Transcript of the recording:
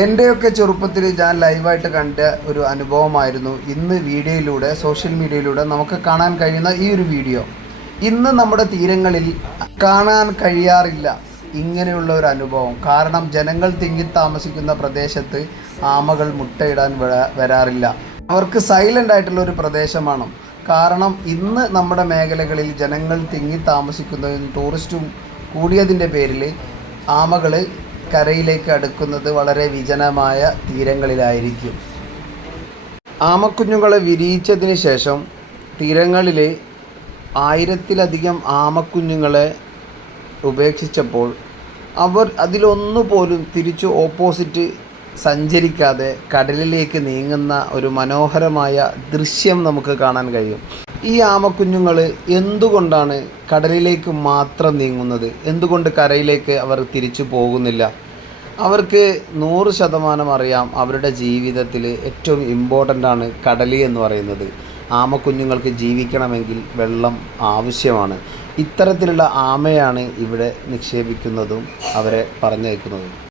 എൻ്റെയൊക്കെ ചെറുപ്പത്തിൽ ഞാൻ ലൈവായിട്ട് കണ്ട ഒരു അനുഭവമായിരുന്നു ഇന്ന് വീഡിയോയിലൂടെ സോഷ്യൽ മീഡിയയിലൂടെ നമുക്ക് കാണാൻ കഴിയുന്ന ഈ ഒരു വീഡിയോ. ഇന്ന് നമ്മുടെ തീരങ്ങളിൽ കാണാൻ കഴിയാറില്ല ഇങ്ങനെയുള്ള ഒരു അനുഭവം. കാരണം ജനങ്ങൾ തിങ്ങി താമസിക്കുന്ന പ്രദേശത്ത് ആമകൾ മുട്ടയിടാൻ വരാറില്ല. അവർക്ക് സൈലൻ്റ് ആയിട്ടുള്ള ഒരു പ്രദേശമാണ്. കാരണം ഇന്ന് നമ്മുടെ മേഖലകളിൽ ജനങ്ങൾ തിങ്ങി താമസിക്കുന്നതും ടൂറിസ്റ്റും കൂടിയതിൻ്റെ പേരിൽ ആമകൾ കരയിലേക്ക് അടുക്കുന്നത് വളരെ വിജനമായ തീരങ്ങളിലായിരിക്കും. ആമക്കുഞ്ഞുങ്ങളെ വിരിയിച്ചതിന് ശേഷം തീരങ്ങളിൽ 1000-ലധികം ആമക്കുഞ്ഞുങ്ങളെ ഉപേക്ഷിച്ചപ്പോൾ അവർ അതിലൊന്നുപോലും തിരിച്ചു ഓപ്പോസിറ്റ് സഞ്ചരിക്കാതെ കടലിലേക്ക് നീങ്ങുന്ന ഒരു മനോഹരമായ ദൃശ്യം നമുക്ക് കാണാൻ കഴിയും. ഈ ആമക്കുഞ്ഞുങ്ങൾ എന്തുകൊണ്ടാണ് കടലിലേക്ക് മാത്രം നീങ്ങുന്നത്? എന്തുകൊണ്ട് കരയിലേക്ക് അവർ തിരിച്ചു പോകുന്നില്ല? അവർക്ക് 100% അറിയാം അവരുടെ ജീവിതത്തിൽ ഏറ്റവും ഇമ്പോർട്ടൻ്റ് ആണ് കടൽ എന്ന് പറയുന്നത്. ആമക്കുഞ്ഞുങ്ങൾക്ക് ജീവിക്കണമെങ്കിൽ വെള്ളം ആവശ്യമാണ്. ഇത്തരത്തിലുള്ള ആമയാണ് ഇവിടെ നിക്ഷേപിക്കുന്നതും അവരെ പറഞ്ഞയക്കുന്നതും.